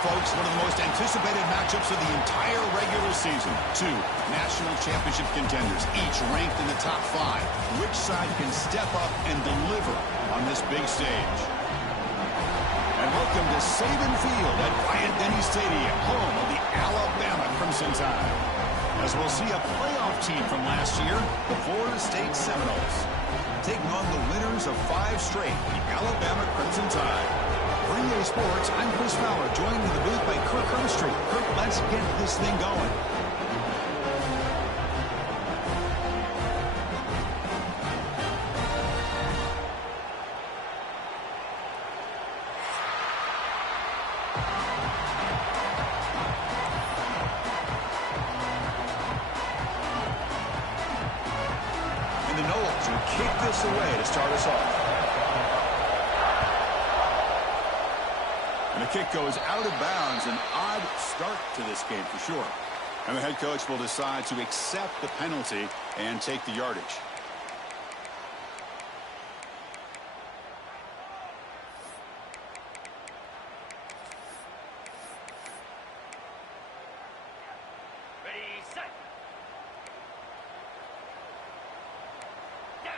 folks, one of the most anticipated matchups of the entire regular season. Two national championship contenders, each ranked in the top 5. Which side can step up and deliver on this big stage? And welcome to Saban Field at Bryant-Denny Stadium, home of the Alabama Crimson Tide. As we'll see a playoff team from last year, the Florida State Seminoles, taking on the winners of 5 straight, the Alabama Crimson Tide. For EA Sports, I'm Chris Fowler, joined in the booth by Kirk Hermstreet. Kirk, let's get this thing going. And the Noles will kick this away to start us off. And the kick goes out of bounds. An odd start to this game for sure. And the head coach will decide to accept the penalty and take the yardage. Ready, set. Down.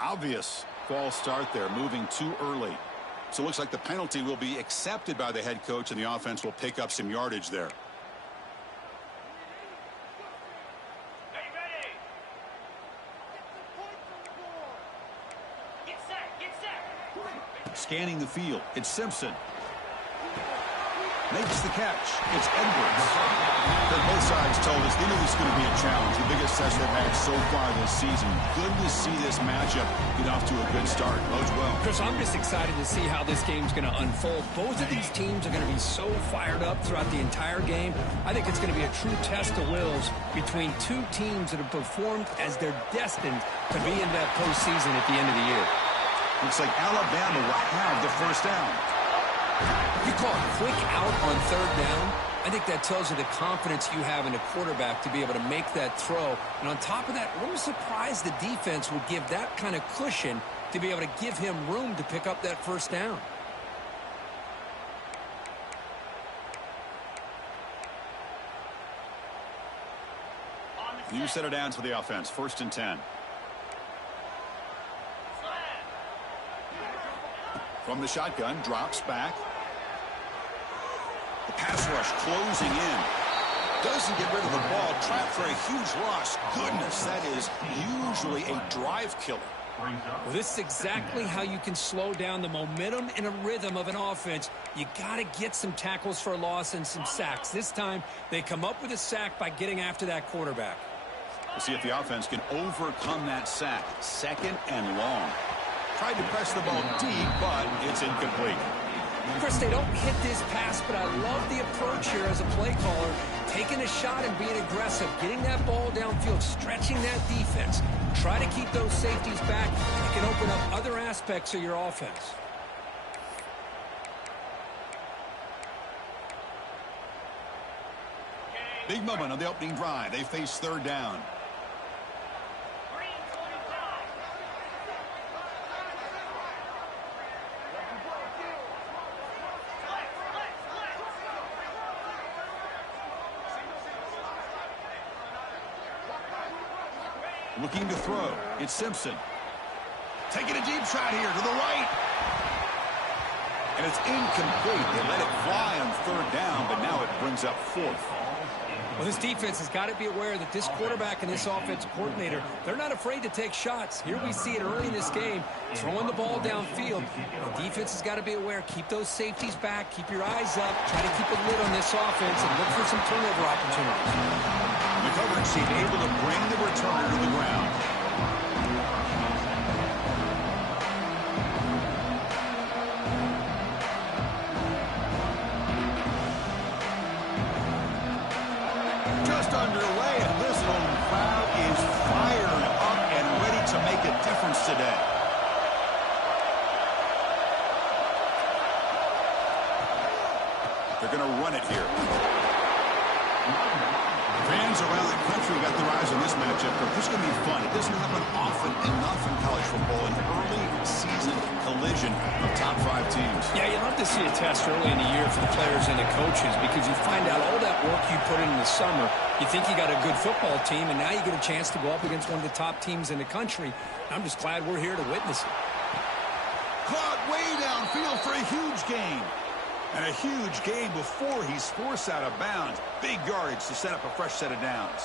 Obvious false start there, moving too early. So it looks like the penalty will be accepted by the head coach, and the offense will pick up some yardage there. Ready. Get set. Scanning the field, it's Simpson. Makes the catch. It's Edwards. Both sides told us they knew this was going to be a challenge, the biggest test they've had so far this season. Good to see this matchup get off to a good start. Bodes well. Chris, I'm just excited to see how this game's going to unfold. Both of these teams are going to be so fired up throughout the entire game. I think it's going to be a true test of wills between two teams that have performed as they're destined to be in that postseason at the end of the year. Looks like Alabama will have the first down. You call a quick out on 3rd down. I think that tells you the confidence you have in a quarterback to be able to make that throw. And on top of that, I'm surprised the defense would give that kind of cushion to be able to give him room to pick up that first down. You set it down for the offense. 1st and 10. From the shotgun, drops back. The pass rush closing in. Doesn't get rid of the ball. Trapped for a huge loss. Goodness, that is usually a drive killer. Well, this is exactly how you can slow down the momentum and a rhythm of an offense. You got to get some tackles for a loss and some sacks. This time, they come up with a sack by getting after that quarterback. We'll see if the offense can overcome that sack. 2nd and long. Tried to press the ball deep, but it's incomplete. Chris, they don't hit this pass, but I love the approach here as a play caller. Taking a shot and being aggressive, getting that ball downfield, stretching that defense. Try to keep those safeties back. You can open up other aspects of your offense. Big moment on the opening drive. They face 3rd down. Looking to throw. It's Simpson. Taking a deep shot here to the right. And it's incomplete. They let it fly on 3rd down, but now it brings up 4th. Well, this defense has got to be aware that this quarterback and this offensive coordinator, they're not afraid to take shots. Here we see it early in this game, throwing the ball downfield. The defense has got to be aware. Keep those safeties back. Keep your eyes up. Try to keep a lid on this offense and look for some turnover opportunities. The coverage team able to bring the returner to the ground. Just underway, and this home crowd is fired up and ready to make a difference today. They're going to run it here. Fans around the country got their eyes on this matchup. This is going to be fun. It doesn't happen often enough in college football, an early season collision of top 5 teams. Yeah, you love to see a test early in the year for the players and the coaches because you find out all that work you put in the summer. You think you got a good football team, and now you get a chance to go up against one of the top teams in the country. I'm just glad we're here to witness it. Caught way downfield for a huge gain. And a huge gain before he's forced out of bounds. Big yardage to set up a fresh set of downs.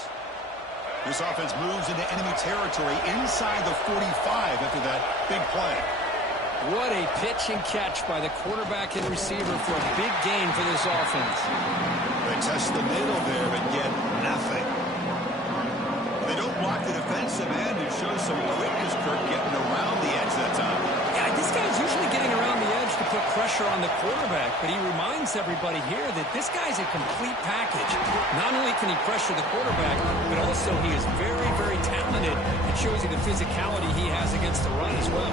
This offense moves into enemy territory inside the 45 after that big play. What a pitch and catch by the quarterback and receiver for a big gain for this offense. They test the middle there, but get nothing. They don't block the defensive end and show some quickness, Kirk, getting around the edge that time. Yeah, this guy's usually getting around the edge to put pressure on the quarterback, but he reminds everybody here that this guy's a complete package. Not only can he pressure the quarterback, but also he is very, very talented. It shows you the physicality he has against the run as well.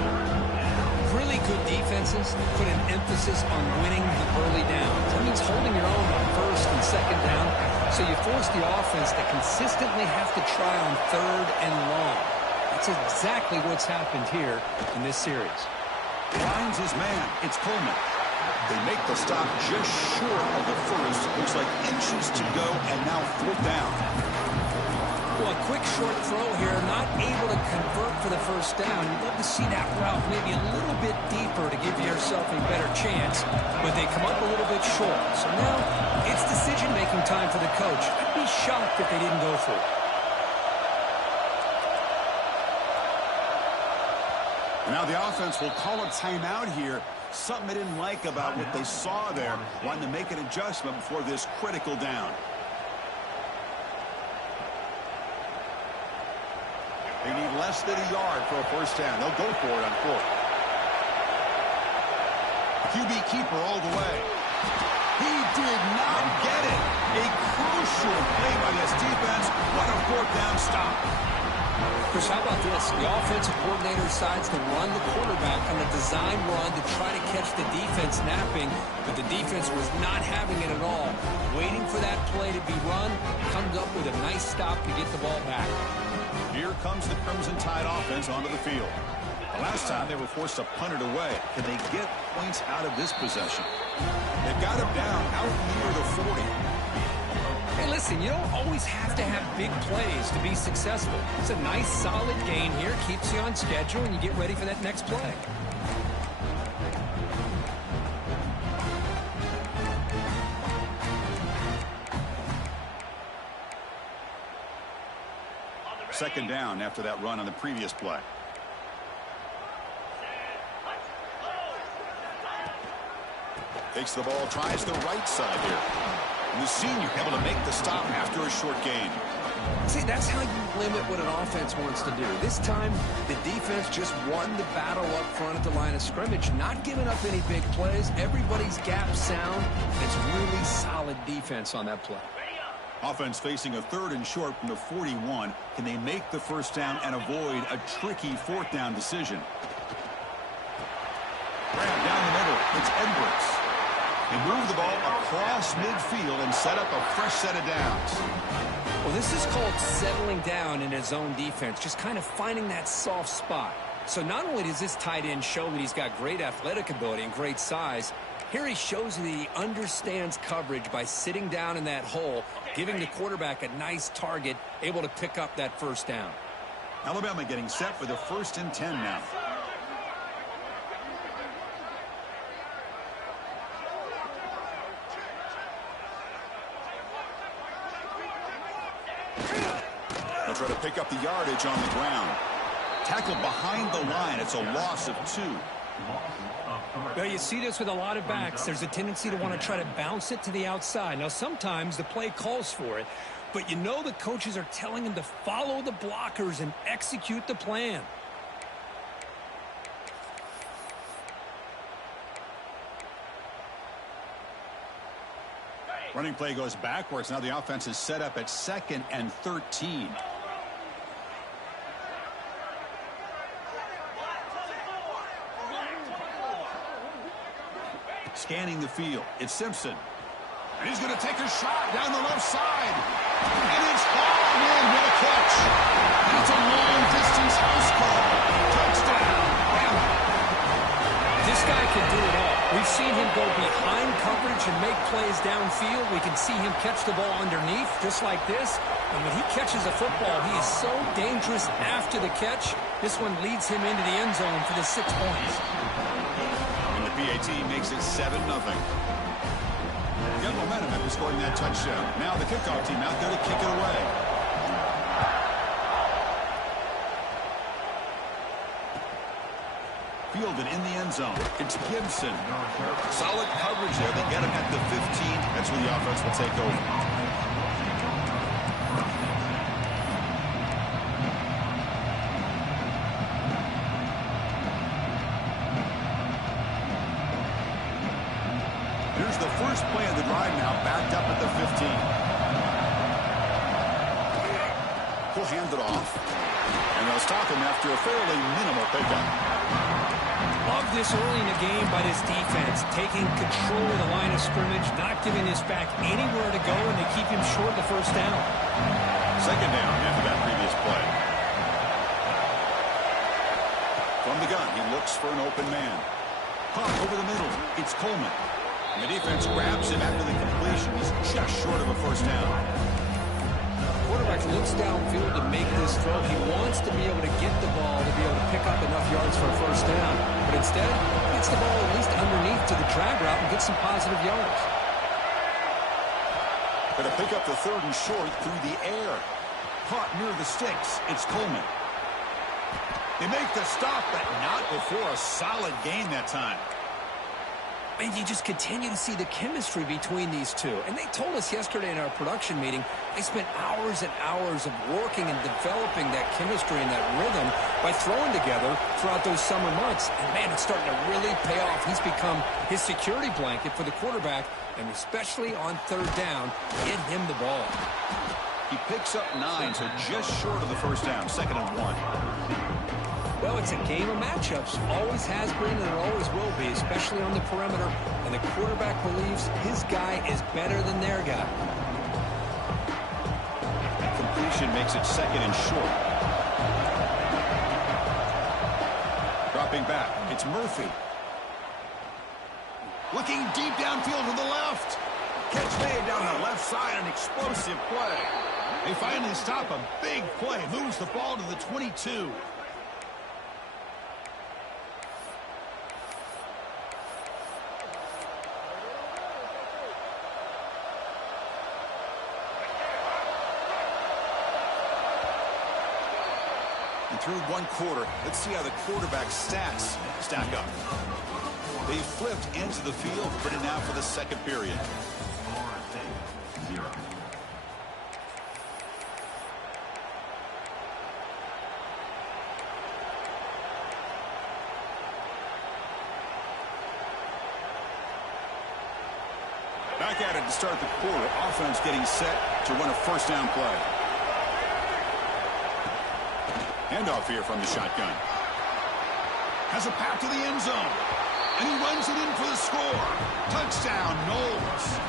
Really good defenses put an emphasis on winning the early downs. That means holding your own on first and second down, so you force the offense to consistently have to try on third and long. That's exactly what's happened here in this series. Finds his man. It's Coleman. They make the stop just short of the first. Looks like inches to go, and now 4th down. Well, a quick short throw here, not able to convert for the first down. You'd love to see that route maybe a little bit deeper to give yourself a better chance, but they come up a little bit short. So now it's decision-making time for the coach. I'd be shocked if they didn't go for it. Now the offense will call a timeout here. Something they didn't like about what they saw there. Wanting to make an adjustment before this critical down. They need less than a yard for a first down. They'll go for it on 4th. QB keeper all the way. He did not get it. A crucial play by this defense. What a 4th down stop. Chris, how about this? The offensive coordinator decides to run the quarterback on a design run to try to catch the defense napping, but the defense was not having it at all. Waiting for that play to be run, comes up with a nice stop to get the ball back. Here comes the Crimson Tide offense onto the field. The last time they were forced to punt it away. Can they get points out of this possession? They've got him down out near the 40. Hey, listen, you don't always have to have big plays to be successful. It's a nice, solid gain here. Keeps you on schedule, and you get ready for that next play. Second down after that run on the previous play. Takes the ball, tries the right side here. And the senior able to make the stop after a short gain. See, that's how you limit what an offense wants to do. This time, the defense just won the battle up front at the line of scrimmage, not giving up any big plays. Everybody's gap sound. It's really solid defense on that play. Offense facing a 3rd and short from the 41. Can they make the first down and avoid a tricky 4th down decision? Grab down the middle. It's Edwards. They move the ball across midfield and set up a fresh set of downs. Well, this is called settling down in his zone defense, just kind of finding that soft spot. So not only does this tight end show that he's got great athletic ability and great size, here he shows that he understands coverage by sitting down in that hole, giving the quarterback a nice target, able to pick up that first down. Alabama getting set for the 1st and 10 now. They'll try to pick up the yardage on the ground. Tackle behind the line. It's a loss of 2. Well, you see this with a lot of backs. There's a tendency to want to try to bounce it to the outside. Now, sometimes the play calls for it, but you know the coaches are telling him to follow the blockers and execute the plan. Running play goes backwards. Now the offense is set up at 2nd and 13. Scanning the field. It's Simpson. And he's going to take a shot down the left side. And it's hauled in. What a catch. That's a long-distance house call. Touchdown. Bama. This guy can do it all. We've seen him go behind coverage and make plays downfield. We can see him catch the ball underneath, just like this. And when he catches a football, he is so dangerous after the catch. This one leads him into the end zone for the 6 points. And the PAT makes it 7-0. Got momentum after scoring that touchdown. Now the kickoff team out there to kick it away. Fielded in the end zone. It's Gibson. Solid coverage there. They get him at the 15. That's where the offense will take over. Here's the first play of the drive now, backed up at the 15. He'll hand it off. And they'll stop him after a fairly minimal pickup. Love this early in the game by this defense, taking control of the line of scrimmage, not giving this back anywhere to go, and they keep him short the first down. Second down after that previous play. From the gun, he looks for an open man. Pump over the middle. It's Coleman. And the defense grabs him after the completion. He's just short of a first down. Quarterback looks downfield to make this throw. He wants to be able to get the ball to be able to pick up enough yards for a first down. But instead, he gets the ball at least underneath to the drag route and gets some positive yards. Going to pick up the third and short through the air. Caught near the sticks. It's Coleman. They make the stop, but not before a solid gain that time. And you just continue to see the chemistry between these two. And they told us yesterday in our production meeting, they spent hours and hours of working and developing that chemistry and that rhythm by throwing together throughout those summer months. And, man, it's starting to really pay off. He's become his security blanket for the quarterback, and especially on third down, get him the ball. He picks up 9, so just short of the first down, 2nd and 1. Well, it's a game of matchups. Always has been and it always will be, especially on the perimeter. And the quarterback believes his guy is better than their guy. Completion makes it 2nd and short. Dropping back, it's Murphy. Looking deep downfield to the left. Catch made down the left side, an explosive play. They finally stop a big play. Moves the ball to the 22. Through one quarter, let's see how the quarterback's stats stack up. They flipped into the field, ready now for the second period. Back at it to start the quarter. Offense getting set to run a first down play. Handoff here from the shotgun. Has a path to the end zone. And he runs it in for the score. Touchdown, Knowles.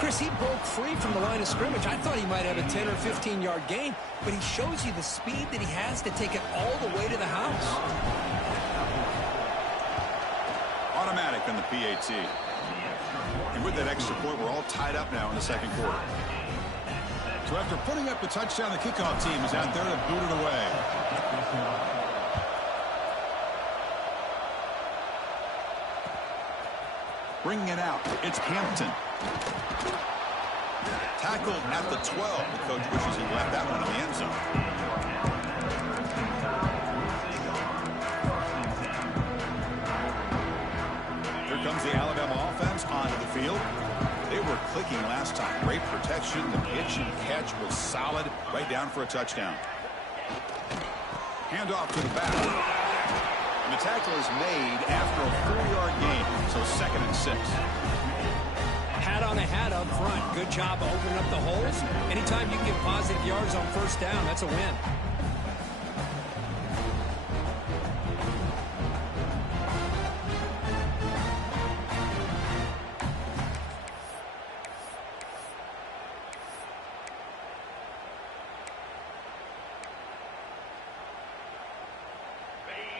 Chris, he broke free from the line of scrimmage. I thought he might have a 10 or 15-yard gain, but he shows you the speed that he has to take it all the way to the house. Automatic on the PAT. And with that extra point, we're all tied up now in the second quarter. So after putting up the touchdown, the kickoff team is out there to boot it away. Bringing it out, it's Hampton. Tackled at the 12. The coach wishes he left that one in the end zone. Here comes the Alabama offense onto the field. They were clicking last time. Great protection. The pitch and catch was solid. Right down for a touchdown. Handoff to the back. And the tackle is made after a 4-yard gain. So 2nd and 6. Hat on a hat up front. Good job of opening up the holes. Anytime you can get positive yards on first down, that's a win.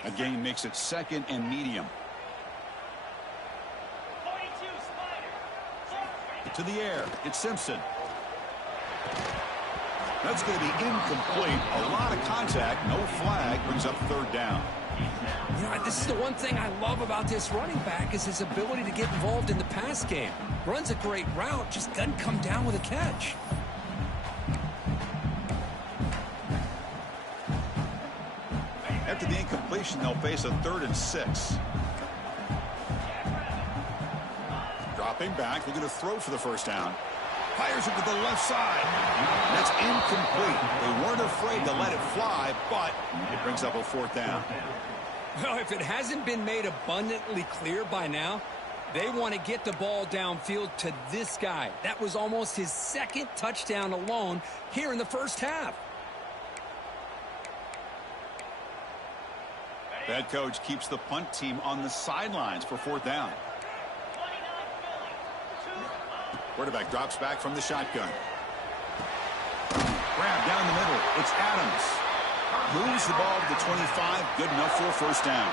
A gain makes it 2nd and medium. 42, Spider. To the air. It's Simpson. That's going to be incomplete. A lot of contact. No flag. Brings up 3rd down. You know, this is the one thing I love about this running back is his ability to get involved in the pass game. Runs a great route, just doesn't come down with a catch. After the incompletion, they'll face a 3rd and 6. Dropping back, looking to throw for the 1st down. Fires it to the left side. That's incomplete. They weren't afraid to let it fly, but it brings up a 4th down. Well, if it hasn't been made abundantly clear by now, they want to get the ball downfield to this guy. That was almost his 2nd touchdown alone here in the 1st half. Head coach keeps the punt team on the sidelines for 4th down. 29, Philly. 2. Quarterback drops back from the shotgun. Grab down the middle. It's Adams. Moves the ball to the 25. Good enough for a 1st down.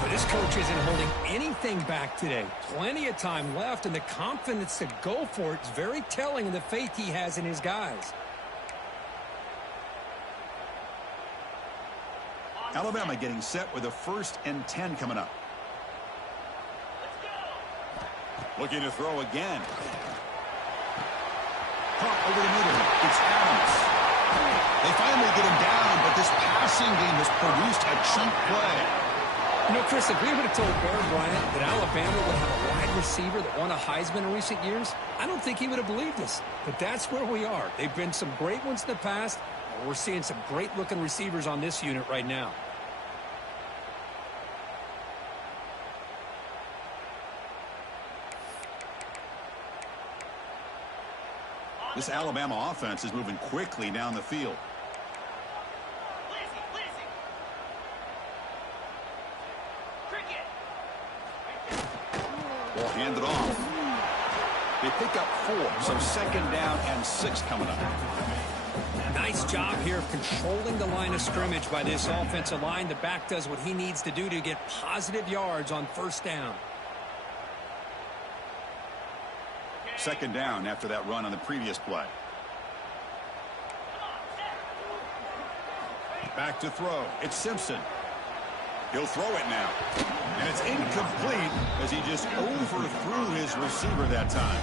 But this coach isn't holding anything back today. Plenty of time left, and the confidence to go for it is very telling in the faith he has in his guys. Alabama getting set with a 1st and 10 coming up. Looking to throw again. Caught over the middle. It's Adams. They finally get him down, but this passing game has produced a chunk play. You know, Chris, if we would have told Bear Bryant that Alabama would have a wide receiver that won a Heisman in recent years, I don't think he would have believed us. But that's where we are. They've been some great ones in the past. We're seeing some great-looking receivers on this unit right now. This Alabama offense is moving quickly down the field. Ball handed off. They pick up 4, so 2nd down and 6 coming up. Nice job here of controlling the line of scrimmage by this offensive line. The back does what he needs to do to get positive yards on 1st down. 2nd down after that run on the previous play. Back to throw. It's Simpson. He'll throw it now. And it's incomplete as he just overthrew his receiver that time.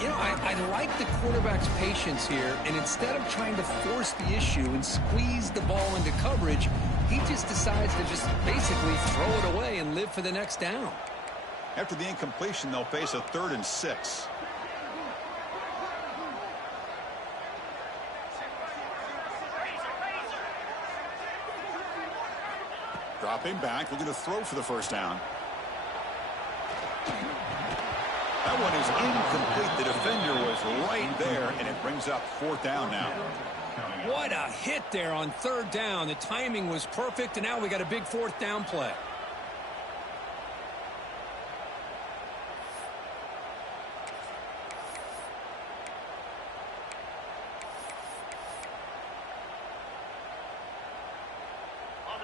You know, I like the quarterback's patience here, and instead of trying to force the issue and squeeze the ball into coverage, he just decides to just basically throw it away and live for the next down. After the incompletion, they'll face a 3rd and 6. Dropping back, looking to throw for the 1st down. That one is incomplete. The defender was right there, and it brings up 4th down now. What a hit there on 3rd down. The timing was perfect, and now we got a big 4th down play.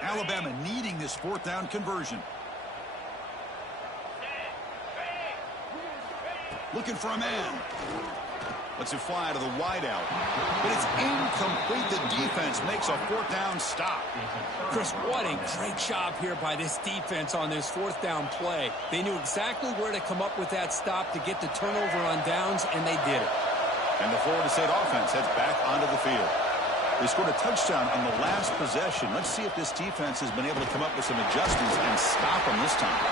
Alabama needing this 4th down conversion. Looking for a man. Lets it fly to the wideout. But it's incomplete. The defense makes a 4th down stop. Chris, what a great job here by this defense on this 4th down play. They knew exactly where to come up with that stop to get the turnover on downs, and they did it. And the Florida State offense heads back onto the field. They scored a touchdown on the last possession. Let's see if this defense has been able to come up with some adjustments and stop them this time.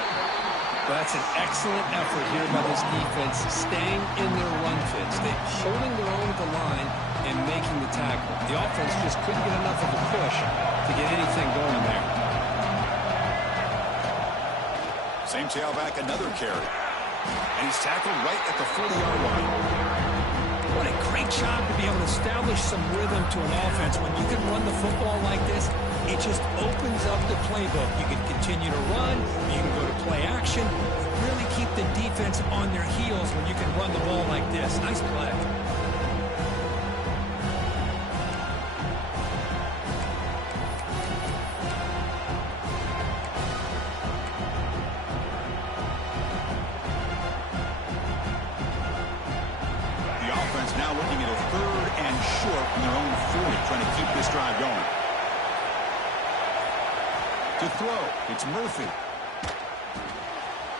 Well, that's an excellent effort here by this defense, staying in their run fits. They're holding their own at the line and making the tackle. The offense just couldn't get enough of a push to get anything going there. Same tailback, another carry. And he's tackled right at the 40-yard line. What a great job to be able to establish some rhythm to an offense. When you can run the football like this, it just opens up the playbook. You can continue to run, you can go to play action, really keep the defense on their heels when you can run the ball like this. Nice play. from their own 40, trying to keep this drive going. To throw, it's Murphy.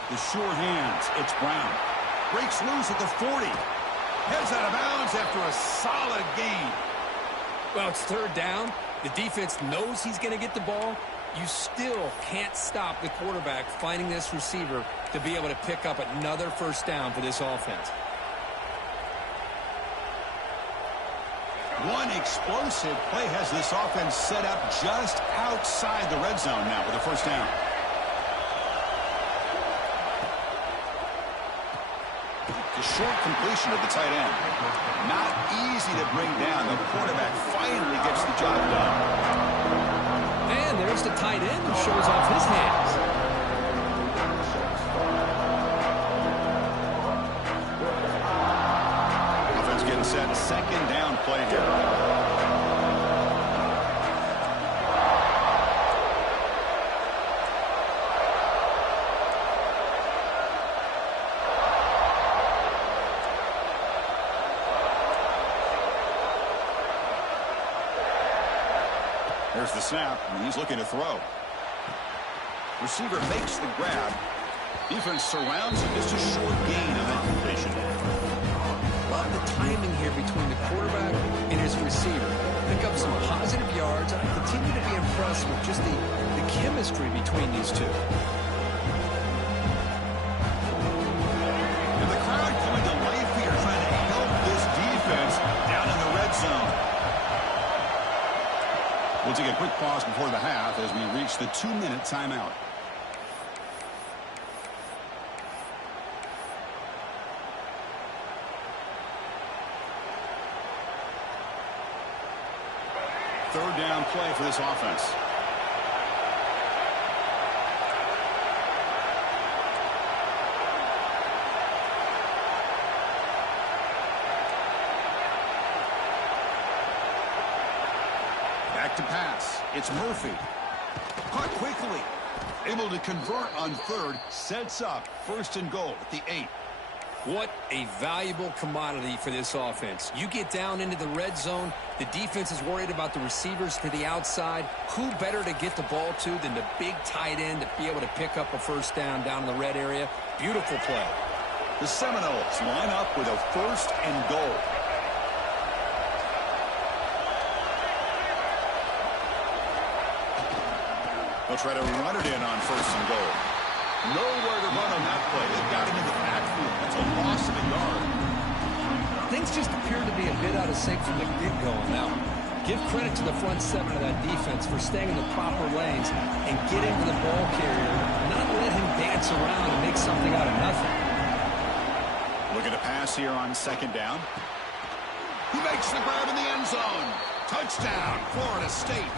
The sure hands, it's Brown. Breaks loose at the 40. Heads out of bounds after a solid gain. Well, it's third down. The defense knows he's going to get the ball. You still can't stop the quarterback finding this receiver to be able to pick up another first down for this offense. One explosive play has this offense set up just outside the red zone now with a first down. The short completion of the tight end. Not easy to bring down. The quarterback finally gets the job done. And there's the tight end who shows off his hands. Offense getting set. Second down play here. There's the snap, and he's looking to throw. Receiver makes the grab. Defense surrounds him. Just a short gain on that completion. Love the timing here between the quarterback and his receiver. Pick up some positive yards, and I continue to be impressed with just the chemistry between these two. And the crowd coming to life here, trying to help this defense down in the red zone. We'll take a quick pause before the half as we reach the 2-minute timeout. Third down play for this offense. Back to pass. It's Murphy. Caught quickly. Able to convert on third. Sets up first and goal at the 8. What a valuable commodity for this offense. You get down into the red zone, the defense is worried about the receivers to the outside. Who better to get the ball to than the big tight end to be able to pick up a first down in the red area? Beautiful play. The Seminoles line up with a first and goal. They'll try to run it in on first and goal. Nowhere to run on that play. They've got him in the backfield. That's a loss of a yard. Things just appear to be a bit out of sync from the get-go. Now, give credit to the front seven of that defense for staying in the proper lanes and getting to the ball carrier, not let him dance around and make something out of nothing. Looking to pass here on second down. He makes the grab in the end zone. Touchdown, Florida State.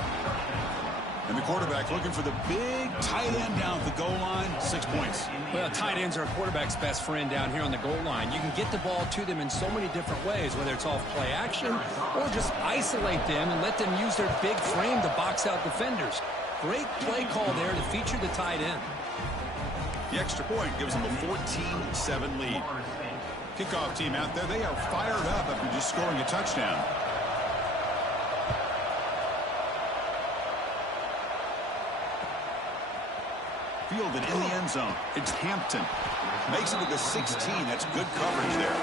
And the quarterback looking for the big tight end down at the goal line. 6 points. Well, tight ends are a quarterback's best friend down here on the goal line. You can get the ball to them in so many different ways, whether it's off play action or just isolate them and let them use their big frame to box out defenders. Great play call there to feature the tight end. The extra point gives them a 14-7 lead. Kickoff team out there, they are fired up after just scoring a touchdown. Fielded in the end zone. It's Hampton. Makes it to the 16. That's good coverage there.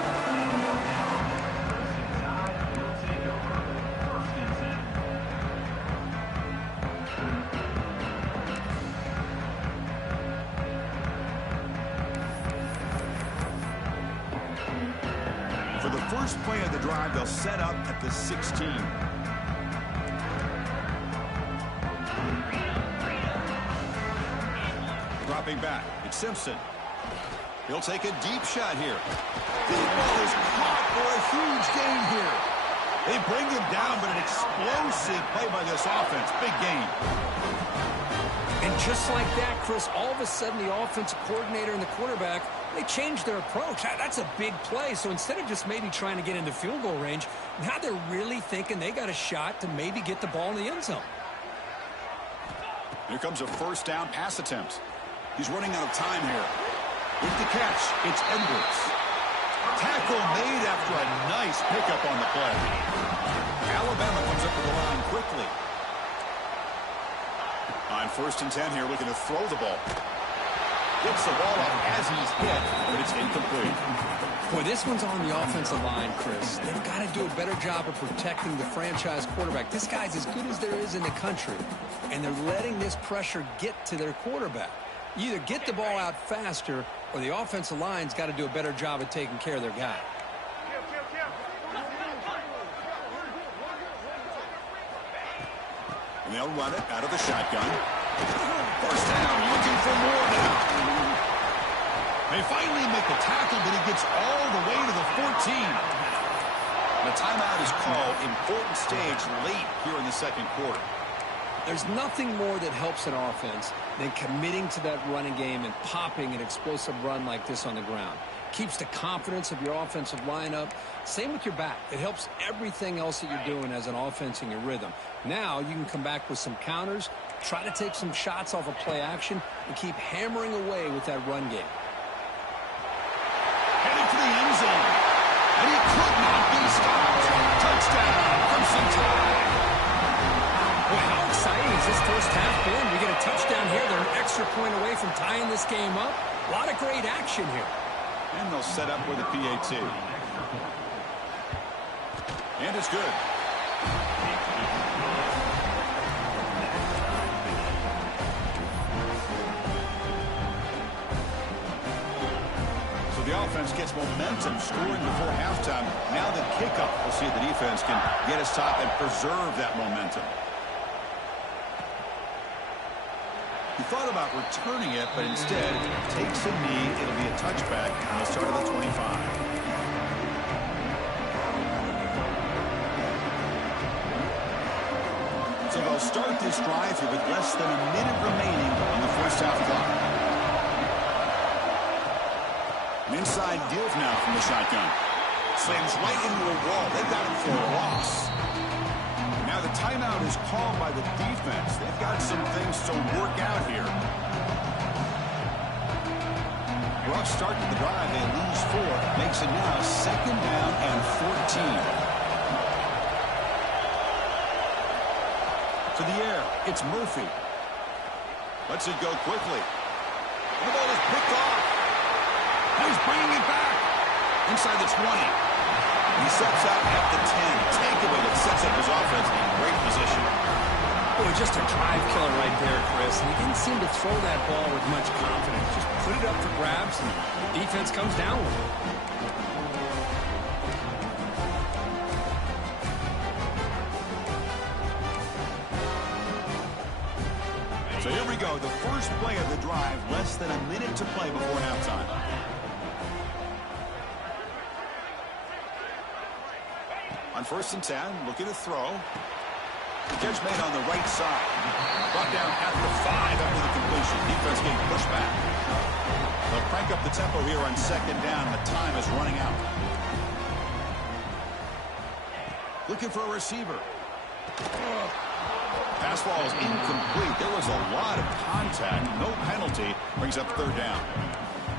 For the first play of the drive, they'll set up at the 16. Dropping back, it's Simpson. He'll take a deep shot here. The ball is caught for a huge gain here. They bring him down, but an explosive play by this offense. Big gain. And just like that, Chris, all of a sudden the offensive coordinator and the quarterback, they changed their approach. That's a big play. So instead of just maybe trying to get into field goal range, now they're really thinking they got a shot to maybe get the ball in the end zone. Here comes a first down pass attempt. He's running out of time here. With the catch, it's Edwards. Tackle made after a nice pickup on the play. Alabama comes up with the line quickly. On 1st and 10 here, looking to throw the ball. Gets the ball up as he's hit, but it's incomplete. Boy, this one's on the offensive line, Chris. They've got to do a better job of protecting the franchise quarterback. This guy's as good as there is in the country, and they're letting this pressure get to their quarterback. You either get the ball out faster, or the offensive line's got to do a better job of taking care of their guy. And they'll run it out of the shotgun. First down, looking for more now. They finally make the tackle, but he gets all the way to the 14. The timeout is called. Important stage late here in the second quarter. There's nothing more that helps an offense than committing to that running game and popping an explosive run like this on the ground. Keeps the confidence of your offensive lineup. Same with your back. It helps everything else that you're doing as an offense in your rhythm. Now you can come back with some counters, try to take some shots off of play action, and keep hammering away with that run game. Heading for the end zone. And he could not be stopped. Touchdown from Central. Boy, how exciting has this first half been? We get a touchdown here. They're an extra point away from tying this game up. A lot of great action here. And they'll set up with a PAT. And it's good. So the offense gets momentum, scoring before halftime. Now the kickoff. We'll see if the defense can get us top and preserve that momentum. He thought about returning it, but instead takes a knee. It'll be a touchback on the start of the 25. So they'll start this drive here with less than a minute remaining on the first half clock. An inside deal now from the shotgun. Slams right into a wall. They got him for a loss. Now the timeout is called by the defense. They've got some things to work out here. Rough start to the drive. They lose 4. Makes it now 2nd down and 14. To the air. It's Murphy. Lets it go quickly. And the ball is picked off. And he's bringing it back. Inside the 20. He steps out at the 10. Takeaway that sets up his offense in great position. Boy, just a drive killer right there, Chris. And he didn't seem to throw that ball with much confidence. Just put it up for grabs, and the defense comes down with it. So here we go. The first play of the drive. Less than a minute to play before halftime. On 1st and 10, looking to throw. The catch made on the right side. Brought down at the 5 after the completion. Defense getting pushed back. They'll crank up the tempo here on 2nd down. The time is running out. Looking for a receiver. Pass ball is incomplete. There was a lot of contact. No penalty. Brings up 3rd down.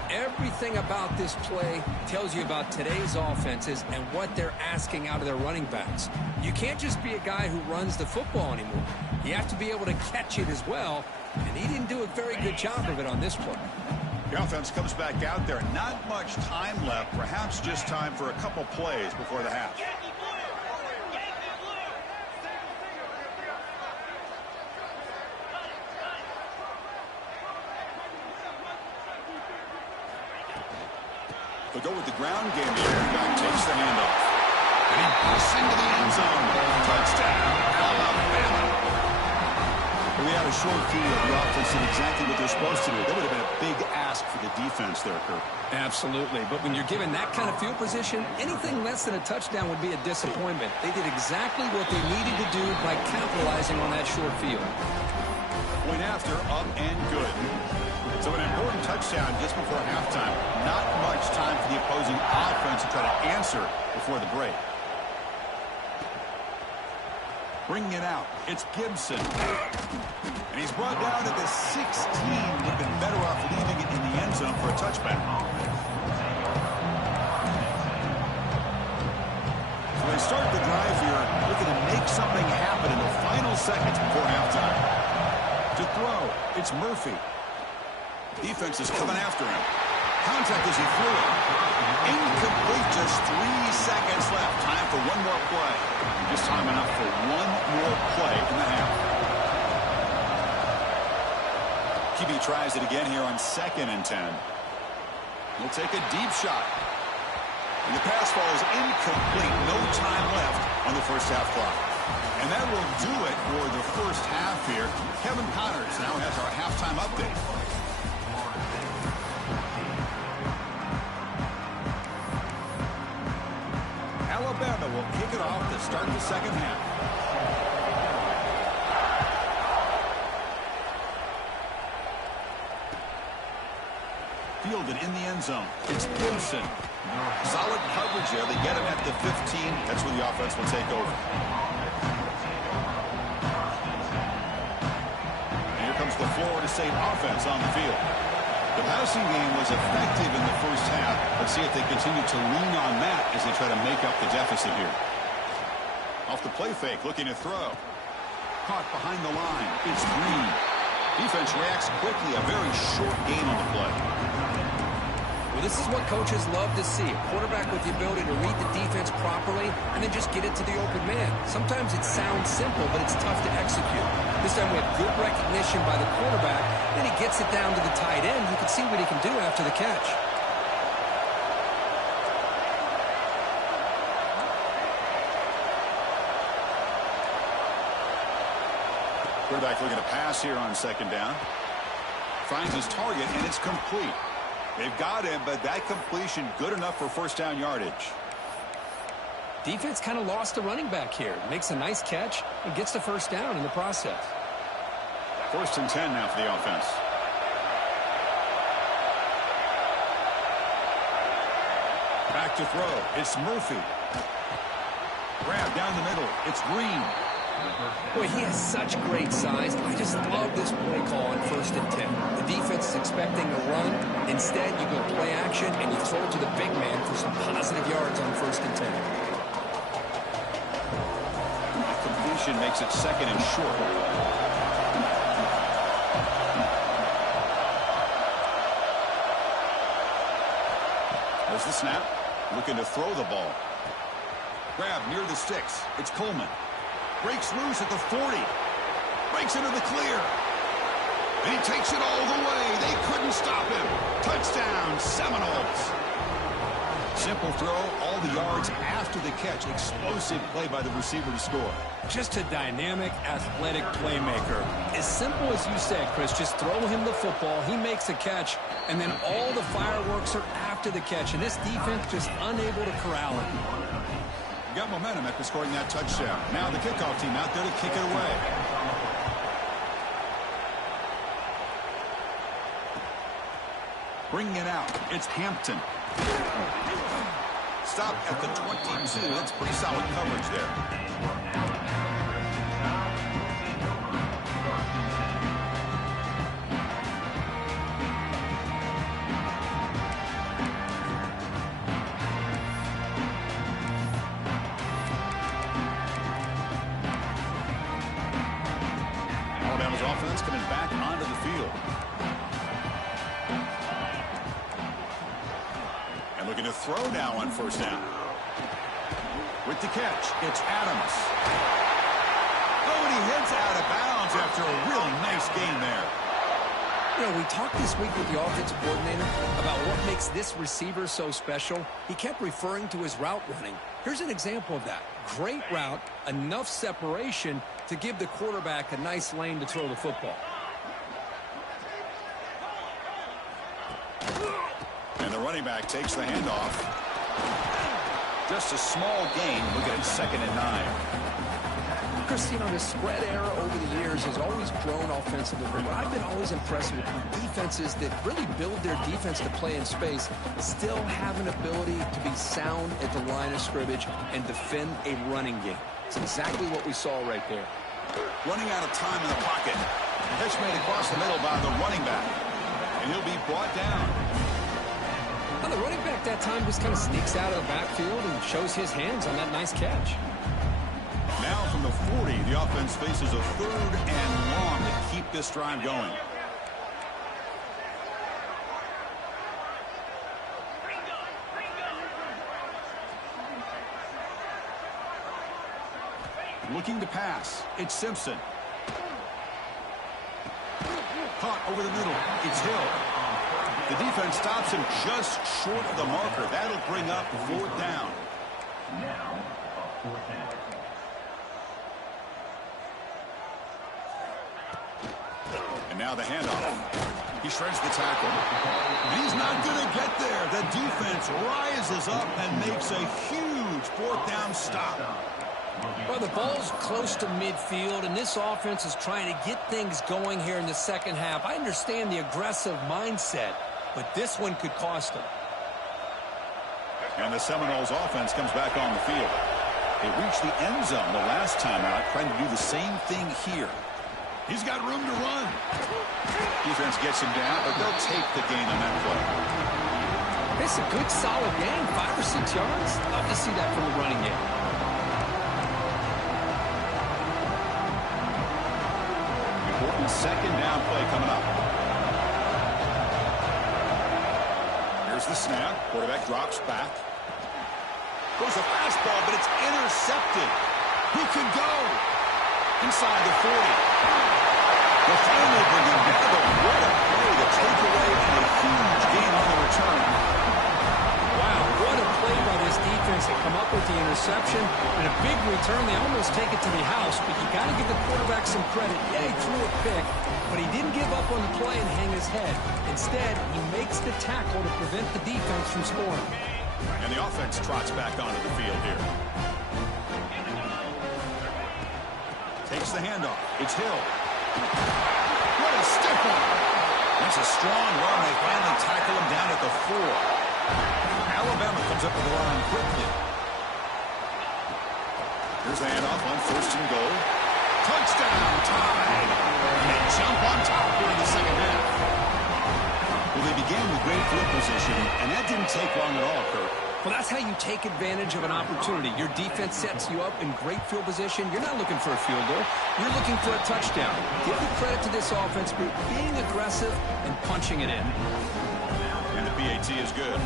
Everything about this play tells you about today's offenses and what they're asking out of their running backs. You can't just be a guy who runs the football anymore. You have to be able to catch it as well, and he didn't do a very good job of it on this play. The offense comes back out there. Not much time left. Perhaps just time for a couple plays before the half. They'll go with the ground game. The quarterback takes the handoff. And he busts into the end zone. Touchdown, Alabama. We had a short field. The offense did exactly what they're supposed to do. That would have been a big ask for the defense there, Kirk. Absolutely. But when you're given that kind of field position, anything less than a touchdown would be a disappointment. They did exactly what they needed to do by capitalizing on that short field. Point after, up and good. So an important touchdown just before halftime. Not much time for the opposing offense to try to answer before the break. Bringing it out, it's Gibson. And he's brought down at the 16. Would have been better off leaving it in the end zone for a touchback. So they start the drive here. Look at a make something happen in the final seconds before halftime. To throw, it's Murphy. Defense is coming after him. Contact as he threw it. Incomplete, just 3 seconds left. Time for one more play. Just time enough for one more play in the half. QB tries it again here on 2nd and 10. He'll take a deep shot. And the pass falls incomplete. No time left on the first half clock. And that will do it for the first half here. Kevin Connors now has our halftime update. Alabama will kick it off to start the second half. Fielded in the end zone. It's Gibson. Solid coverage there. They get him at the 15. That's where the offense will take over. And here comes the Florida State offense on the field. The passing game was effective in the first half. Let's see if they continue to lean on that as they try to make up the deficit here. Off the play fake, looking to throw. Caught behind the line. It's Green. Defense reacts quickly. A very short gain on the play. Well, this is what coaches love to see. A quarterback with the ability to read the defense properly and then just get it to the open man. Sometimes it sounds simple, but it's tough to execute. This time we have good recognition by the quarterback. Then he gets it down to the tight end. You can see what he can do after the catch. Quarterback looking to pass here on 2nd down. Finds his target, and it's complete. They've got him, but that completion good enough for first down yardage. Defense kind of lost the running back here. Makes a nice catch and gets the first down in the process. 1st and 10 now for the offense. Back to throw. It's Murphy. Grab down the middle. It's Green. Boy, he has such great size. I just love this play call on 1st and 10. The defense is expecting a run. Instead, you go play action and you throw it to the big man for some positive yards on 1st and 10. Completion makes it 2nd and short. There's the snap. Looking to throw the ball. Grab near the sticks. It's Coleman. Breaks loose at the 40. Breaks into the clear. And he takes it all the way. They couldn't stop him. Touchdown, Seminoles. Simple throw, all the yards after the catch. Explosive play by the receiver to score. Just a dynamic, athletic playmaker. As simple as you said, Chris, just throw him the football. He makes a catch, and then all the fireworks are after the catch. And this defense just unable to corral him. Got momentum after scoring that touchdown. Now the kickoff team out there to kick it away. Bringing it out. It's Hampton. Stop at the 22. That's pretty solid coverage there. Offense coming back onto the field. And looking to throw now on 1st down. With the catch, it's Adams. Oh, and he heads out of bounds after a really nice gain there. You know, we talked this week with the offensive coordinator about what makes this receiver so special. He kept referring to his route running. Here's an example of that. Great route, enough separation to give the quarterback a nice lane to throw the football. And the running back takes the handoff. Just a small gain. Look at it, 2nd and 9. Chris, you know, the spread era over the years has always grown offensively, but I've been always impressed with defenses that really build their defense to play in space, still have an ability to be sound at the line of scrimmage and defend a running game. It's exactly what we saw right there. Running out of time in the pocket. Pitch made across the middle by the running back. And he'll be brought down. Well, the running back that time just kind of sneaks out of the backfield and shows his hands on that nice catch. Now from the The offense faces a 3rd and long to keep this drive going. Looking to pass. It's Simpson. Caught over the middle. It's Hill. The defense stops him just short of the marker. That'll bring up 4th down. And now the handoff. He shreds the tackle. And he's not going to get there. The defense rises up and makes a huge 4th down stop. Well, the ball's close to midfield, and this offense is trying to get things going here in the second half. I understand the aggressive mindset, but this one could cost them. And the Seminoles offense comes back on the field. They reached the end zone the last time out, trying to do the same thing here. He's got room to run. Defense gets him down, but they'll take the gain on that play. It's a good, solid gain, 5 or 6 yards. Love to see that from the running game. Important 2nd down play coming up. Here's the snap. Quarterback drops back. Goes a fastball, but it's intercepted. He can go inside the 40. The family bring him down, but what a play to take away and a huge gain on the return. Wow, what a play by this defense to come up with the interception and a big return. They almost take it to the house, but you got to give the quarterback some credit. Yeah, he threw a pick, but he didn't give up on the play and hang his head. Instead, he makes the tackle to prevent the defense from scoring. And the offense trots back onto the field here. Takes the handoff. It's Hill. What a stiff one. That's a strong run. They finally tackle him down at the 4. Alabama comes up with the line quickly. Here's the handoff on 1st and goal. Touchdown, Tide. They jump on top here in the second half. Well, they began with great field position, and that didn't take long at all, Kirk. Well, that's how you take advantage of an opportunity. Your defense sets you up in great field position. You're not looking for a field goal. You're looking for a touchdown. Give the credit to this offense for being aggressive and punching it in. And the PAT is good.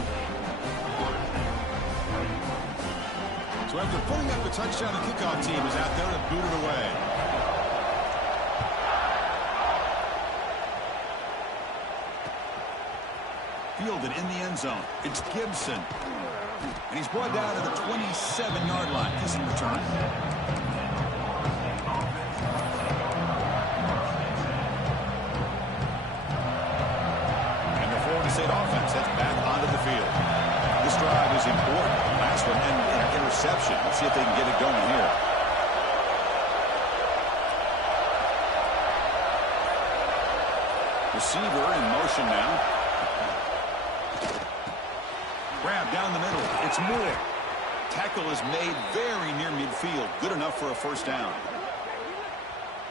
So after putting up the touchdown, the kickoff team is out there to boot it away. Fielded in the end zone. It's Gibson. And he's brought down to the 27-yard line. Decent return. And the Florida State offense heads back onto the field. This drive is important. Last one ended in an interception. Let's see if they can get it going here. Receiver in motion now. Grab down the middle. It's Moore. Tackle is made very near midfield. Good enough for a 1st down.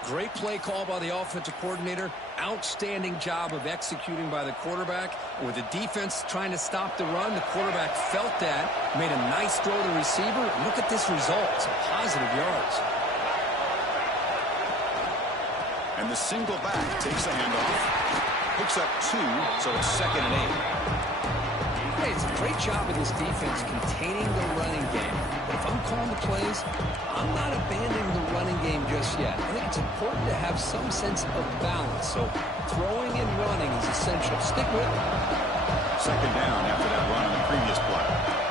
Great play call by the offensive coordinator. Outstanding job of executing by the quarterback. With the defense trying to stop the run, the quarterback felt that, made a nice throw to the receiver. Look at this result. Some positive yards. And the single back takes the handoff. Picks up 2, so it's 2nd and 8. Hey, it's a great job of this defense containing the running game. But if I'm calling the plays, I'm not abandoning the running game just yet. I think it's important to have some sense of balance. So throwing and running is essential. Stick with it. 2nd down after that run on the previous play.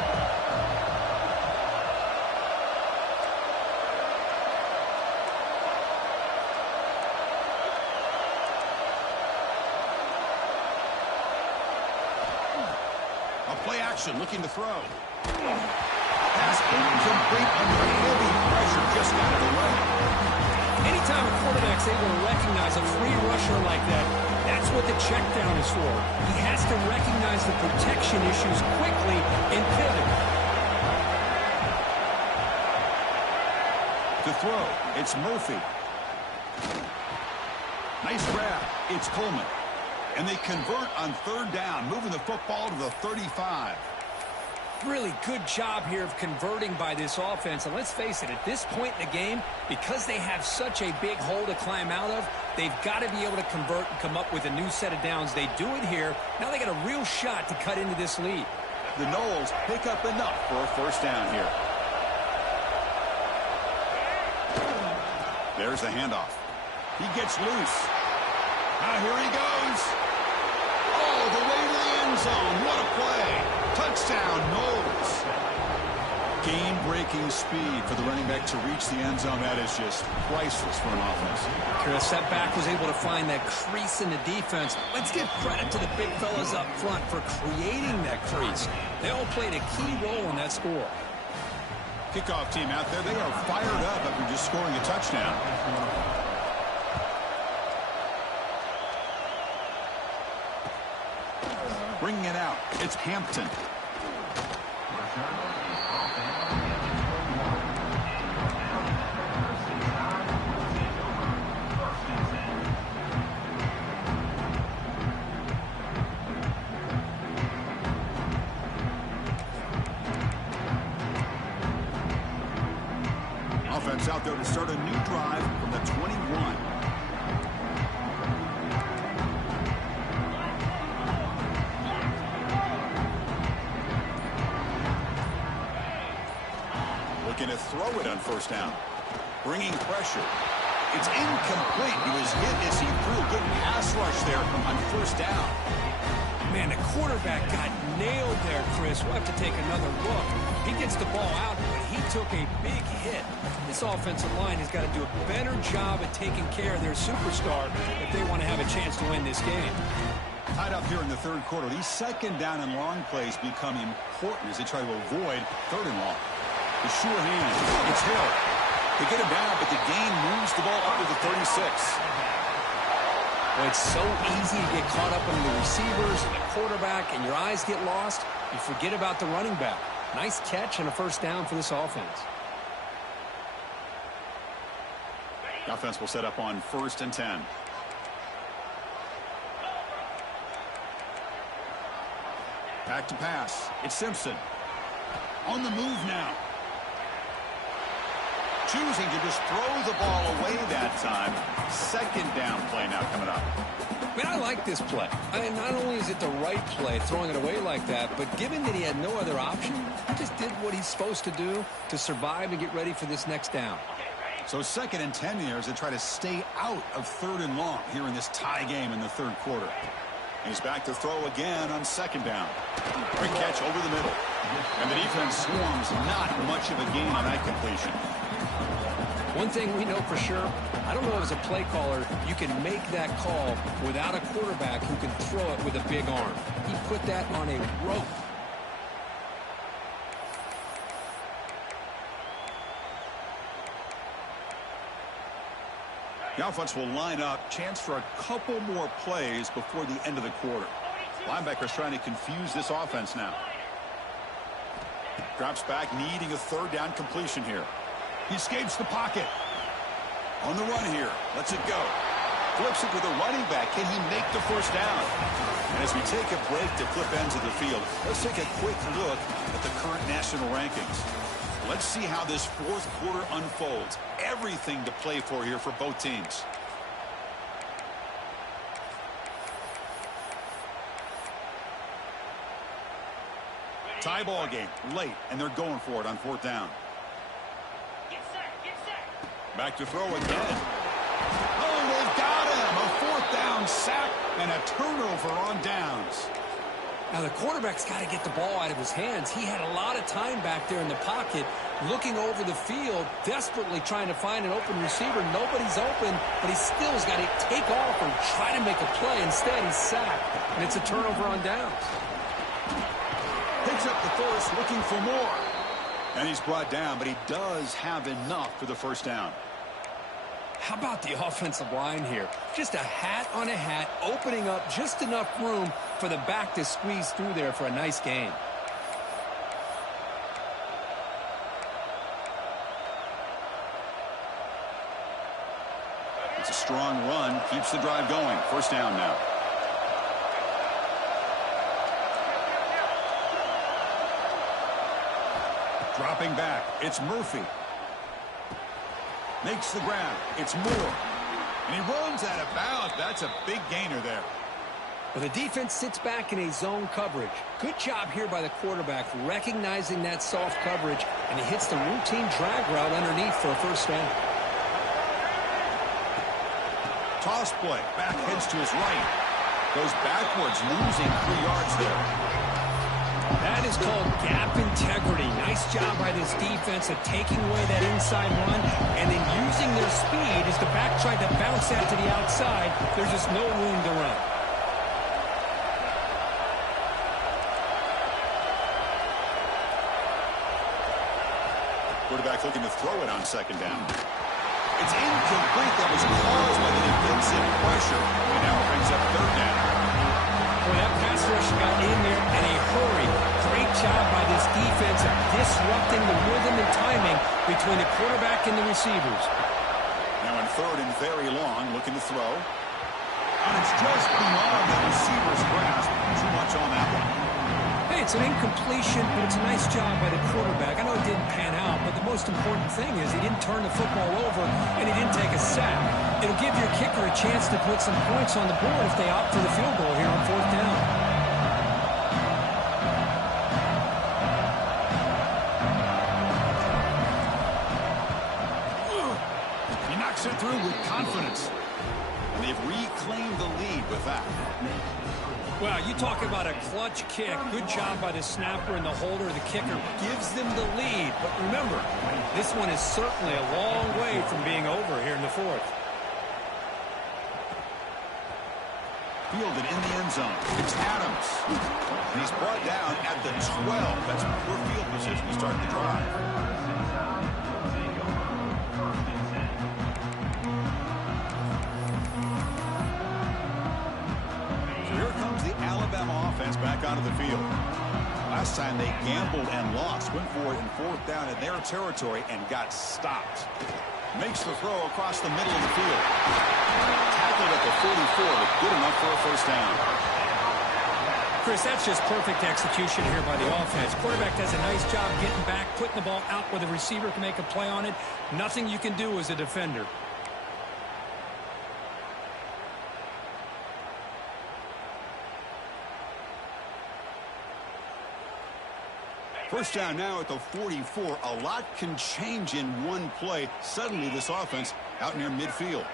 Play action, looking to throw. Pass incomplete under heavy pressure, just got it away. Anytime a quarterback's able to recognize a free rusher like that, that's what the check down is for. He has to recognize the protection issues quickly and pivot. To throw, it's Murphy. Nice grab, it's Coleman. And they convert on 3rd down, moving the football to the 35. Really good job here of converting by this offense. And let's face it, at this point in the game, because they have such a big hole to climb out of, they've got to be able to convert and come up with a new set of downs. They do it here. Now they got a real shot to cut into this lead. The Knowles pick up enough for a first down here. There's the handoff. He gets loose. Now here he goes. Oh, the way to the end zone. What a play. Touchdown, Knowles. Game-breaking speed for the running back to reach the end zone. That is just priceless for an offense. Chris, that back was able to find that crease in the defense. Let's give credit to the big fellas up front for creating that crease. They all played a key role in that score. Kickoff team out there, they are fired up after just scoring a touchdown. Bringing it out, it's Hampton. Offense out there to start a new drive from the 21. Looking to throw it on first down. Bringing pressure. It's incomplete. He was hit as he threw a good pass rush there on first down. Man, the quarterback got nailed there, Chris. We'll have to take another look. He gets the ball out, but he took a big hit. This offensive line has got to do a better job at taking care of their superstar if they want to have a chance to win this game. Tied up here in the third quarter. These second down and long plays become important as they try to avoid third and long. The sure hand. It's Hill. They get him down, but the gain moves the ball up to the 36. Well, it's so easy to get caught up in the receivers and the quarterback, and your eyes get lost. You forget about the running back. Nice catch and a first down for this offense. The offense will set up on 1st and 10. Back to pass. It's Simpson. On the move now. Choosing to just throw the ball away that time. Second down play now coming up. Man, I like this play. I mean, not only is it the right play, throwing it away like that, but given that he had no other option, he just did what he's supposed to do to survive and get ready for this next down. So 2nd and 10 here as they try to stay out of 3rd and long here in this tie game in the third quarter. He's back to throw again on 2nd down. Quick catch over the middle. And the defense swarms not much of a gain on that completion. One thing we know for sure, I don't know as a play caller, you can make that call without a quarterback who can throw it with a big arm. He put that on a rope. The offense will line up. Chance for a couple more plays before the end of the quarter. Linebackers trying to confuse this offense now. Drops back, needing a 3rd down completion here. He escapes the pocket. On the run here. Lets it go. Flips it to the running back. Can he make the first down? And as we take a break to flip ends of the field, let's take a quick look at the current national rankings. Let's see how this 4th quarter unfolds. Everything to play for here for both teams. Tie ball game late, and they're going for it on 4th down. Get set, get set. Back to throw again. Oh, they've got him. A 4th down sack and a turnover on downs. Now, the quarterback's got to get the ball out of his hands. He had a lot of time back there in the pocket, looking over the field, desperately trying to find an open receiver. Nobody's open, but he still has got to take off and try to make a play. Instead, he's sacked, and it's a turnover on downs. Picks up the first, looking for more. And he's brought down, but he does have enough for the first down. How about the offensive line here? Just a hat on a hat, opening up just enough room for the back to squeeze through there for a nice gain. It's a strong run, keeps the drive going. First down now. Dropping back, it's Murphy. Makes the grab, it's Moore. And he runs out of bounds. That's a big gainer there. Well, the defense sits back in a zone coverage. Good job here by the quarterback recognizing that soft coverage, and he hits the routine drag route underneath for a first down. Toss play, back heads to his right. Goes backwards, losing 3 yards there. That is called gap integrity. Nice job by this defense of taking away that inside run and then using their speed as the back tried to bounce that to the outside. There's just no room to run. Quarterback looking to throw it on second down. It's incomplete. That was caused by the defensive pressure. And now it brings up third down. Well, that pass rush got in there in a hurry. Great job by this defense of disrupting the rhythm and timing between the quarterback and the receivers. Now in third and very long, looking to throw. And it's just beyond the receiver's grasp. Too much on that one. Hey, it's an incompletion, but it's a nice job by the quarterback. I know it didn't pan out, but the most important thing is he didn't turn the football over and he didn't take a sack. It'll give your kicker a chance to put some points on the board if they opt for the field goal here on fourth down. He knocks it through with confidence. And they've reclaimed the lead with that. Well, you talk about a clutch kick. Good job by the snapper and the holder. The kicker gives them the lead. But remember, this one is certainly a long way from being over here in the fourth. Fielded in the end zone. It's Adams. And he's brought down at the 12. That's poor field position to start the drive. Alabama offense back onto the field. Last time they gambled and lost. Went for it in fourth down in their territory and got stopped. Makes the throw across the middle of the field. Tackled at the 44, but good enough for a first down. Chris, that's just perfect execution here by the offense. Quarterback does a nice job getting back, putting the ball out where the receiver can make a play on it. Nothing you can do as a defender. First down now at the 44. A lot can change in one play. Suddenly this offense out near midfield.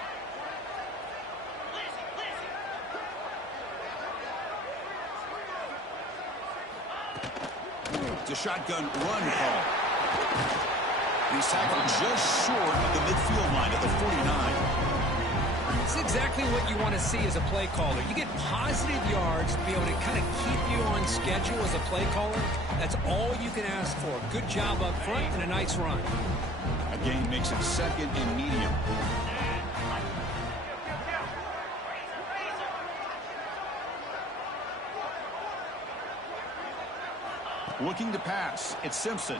It's a shotgun run call. He's tackled just short of the midfield line at the 49. It's exactly what you want to see as a play caller. You get positive yards to be able to kind of keep you on schedule as a play caller. That's all you can ask for. Good job up front and a nice run. A gain makes it second and medium. Looking to pass. It's Simpson.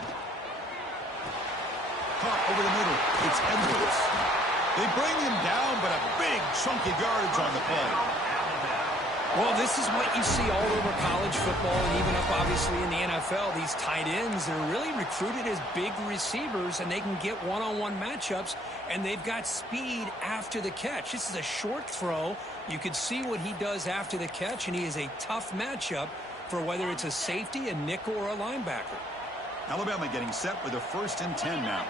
Caught over the middle. It's Edwards. They bring him down, but a big chunk of yardage on the play. Well, this is what you see all over college football and even up, obviously, in the NFL. These tight ends are really recruited as big receivers, and they can get one-on-one matchups, and they've got speed after the catch. This is a short throw. You could see what he does after the catch, and he is a tough matchup for whether it's a safety, a nickel, or a linebacker. Alabama getting set for the 1st and 10 now.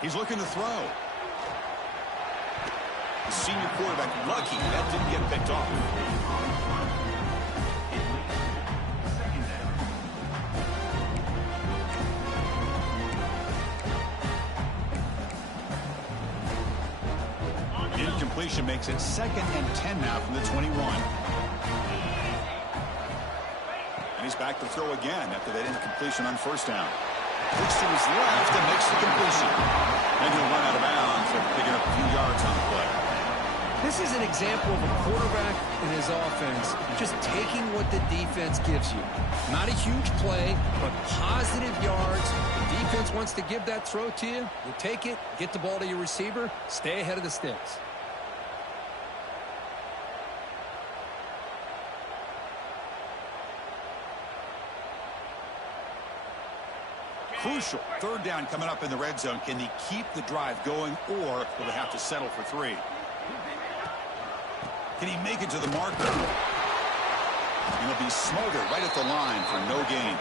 He's looking to throw. The senior quarterback lucky that didn't get picked off. Incompletion makes it 2nd and 10 now from the 21. And he's back to throw again after that incompletion on first down. Looks to his left and makes the completion. And he'll run out of bounds after picking up a few yards on the play. This is an example of a quarterback and his offense just taking what the defense gives you. Not a huge play, but positive yards. The defense wants to give that throw to you. You take it, get the ball to your receiver, stay ahead of the sticks. Crucial. Third down coming up in the red zone. Can they keep the drive going, or will they have to settle for 3? Can he make it to the marker? And he'll be smothered right at the line for no gain.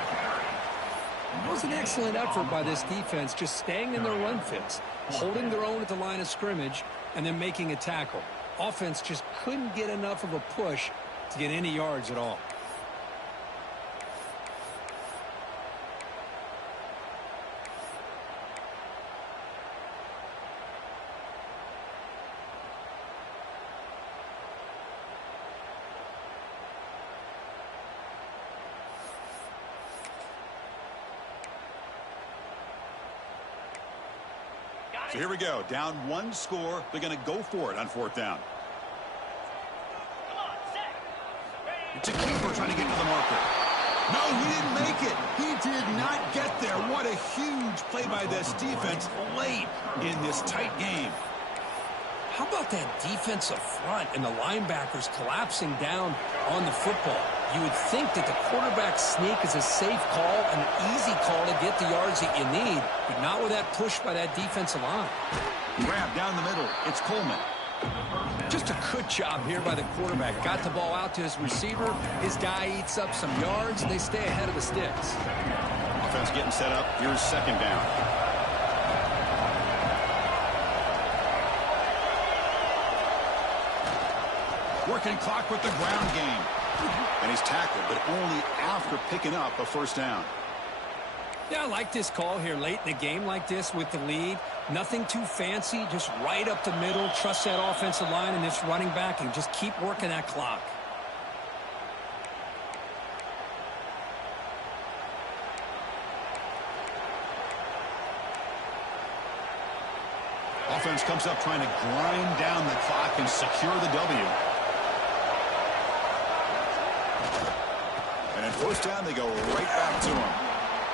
It was an excellent effort by this defense, just staying in their run fits, holding their own at the line of scrimmage, and then making a tackle. Offense just couldn't get enough of a push to get any yards at all. So here we go. Down 1 score. They're going to go for it on 4th down. Come on, set. It's a keeper trying to get to the marker. No, he didn't make it. He did not get there. What a huge play by this defense late in this tight game. How about that defensive front and the linebackers collapsing down on the football? You would think that the quarterback sneak is a safe call, an easy call to get the yards that you need, but not with that push by that defensive line. Grab down the middle. It's Coleman. Just a good job here by the quarterback. Got the ball out to his receiver. His guy eats up some yards. They stay ahead of the sticks. Offense getting set up. Here's 2nd down. Working clock with the ground game. And he's tackled, but only after picking up a 1st down. Yeah, I like this call here late in the game like this with the lead. Nothing too fancy, just right up the middle. Trust that offensive line and this running back and just keep working that clock. Offense comes up trying to grind down the clock and secure the W. And at 1st down, they go right back to him.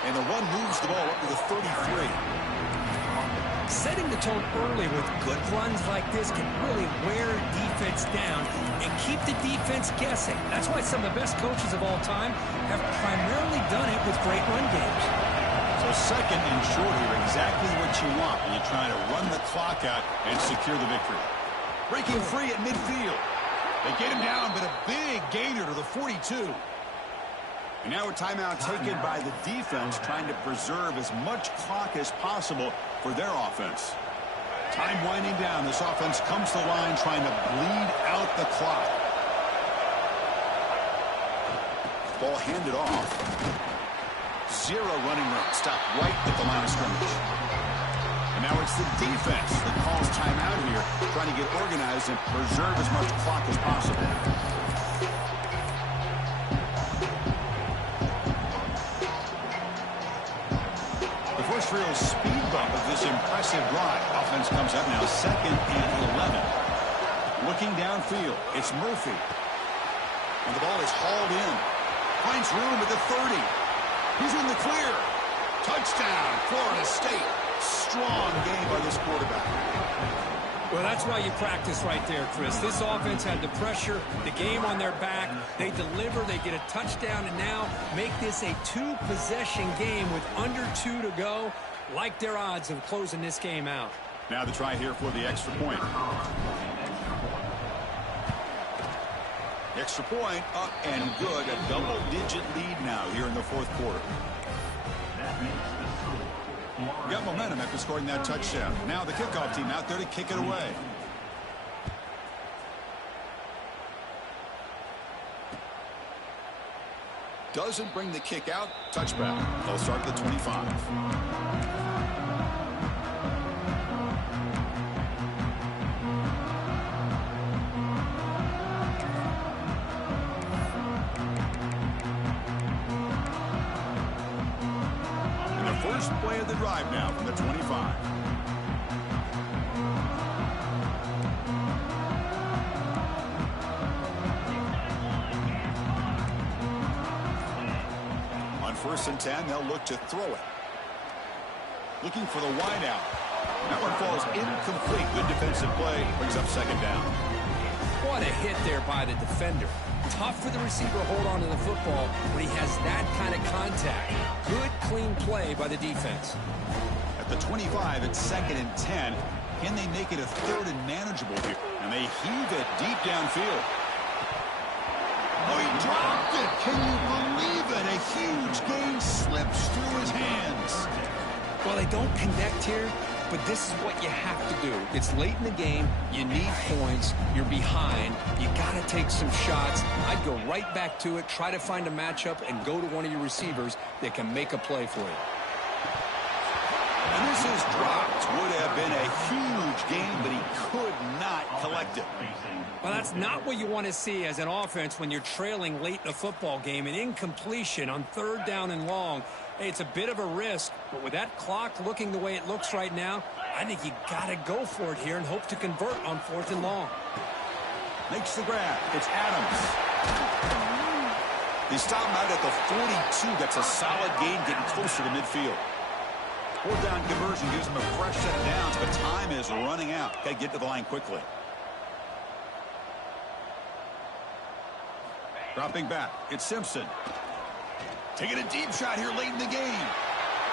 And the one moves the ball up to the 33. Setting the tone early with good runs like this can really wear defense down and keep the defense guessing. That's why some of the best coaches of all time have primarily done it with great run games. So 2nd and short here, exactly what you want when you're trying to run the clock out and secure the victory. Breaking free at midfield. They get him down, but a big gainer to the 42. And now a timeout taken by the defense, trying to preserve as much clock as possible for their offense. Time winding down. This offense comes to the line trying to bleed out the clock. Ball handed off. 0 running room. Stopped right at the line of scrimmage. And now it's the defense that calls timeout here, trying to get organized and preserve as much clock as possible. Real speed bump of this impressive drive. Offense comes up now 2nd and 11. Looking downfield, it's Murphy. And the ball is hauled in. Finds room at the 30. He's in the clear. Touchdown, Florida State. Strong game by this quarterback. Well, that's why you practice right there, Chris. This offense had the pressure, the game on their back. They deliver, they get a touchdown, and now make this a 2-possession game with under 2 to go. Like their odds of closing this game out. Now the try here for the extra point. Extra point up and good. A double-digit lead now here in the 4th quarter. Got momentum after scoring that touchdown. Now the kickoff team out there to kick it away. Doesn't bring the kick out. Touchback. They'll start at the 25. First play of the drive now from the 25. 1st and 10. They'll look to throw it. Looking for the wide out. That one falls incomplete. Good defensive play. Brings up 2nd down. What a hit there by the defender. Tough for the receiver to hold on to the football when he has that kind of contact. Good, clean play by the defense. At the 25, it's 2nd and 10. Can they make it a 3rd and manageable here? And they heave it deep downfield. Oh, he dropped it. Can you believe it? A huge gain slips through his hands. Well, they don't connect here, but this is what you have to do. It's late in the game. You need points. You're behind. You got to take some shots. I'd go right back to it, try to find a matchup, and go to one of your receivers that can make a play for you. And this is dropped. Would have been a huge gain, but he could not collect it. Well, that's not what you want to see as an offense when you're trailing late in a football game. An incompletion on 3rd down and long. Hey, it's a bit of a risk, but with that clock looking the way it looks right now, I think you got to go for it here and hope to convert on 4th and long. Makes the grab. It's Adams. They stop him out at the 42. That's a solid gain, getting closer to midfield. 4th down conversion gives him a fresh set of downs, but time is running out. Got to get to the line quickly. Dropping back, it's Simpson. Taking a deep shot here late in the game.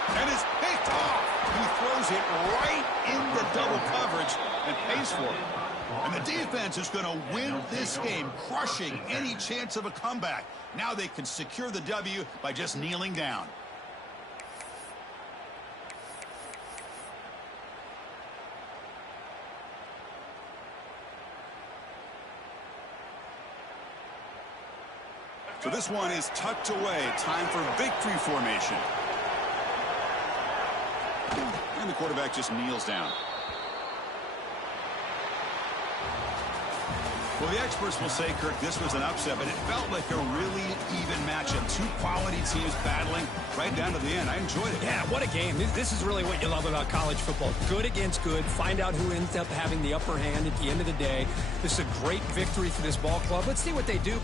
And it's picked off. He throws it right into double coverage and pays for it. And the defense is going to win this game, crushing any chance of a comeback. Now they can secure the W by just kneeling down. So this one is tucked away. Time for victory formation. And the quarterback just kneels down. Well, the experts will say, Kirk, this was an upset, but it felt like a really even matchup. 2 quality teams battling right down to the end. I enjoyed it. Yeah, what a game. This is really what you love about college football. Good against good. Find out who ends up having the upper hand at the end of the day. This is a great victory for this ball club. Let's see what they do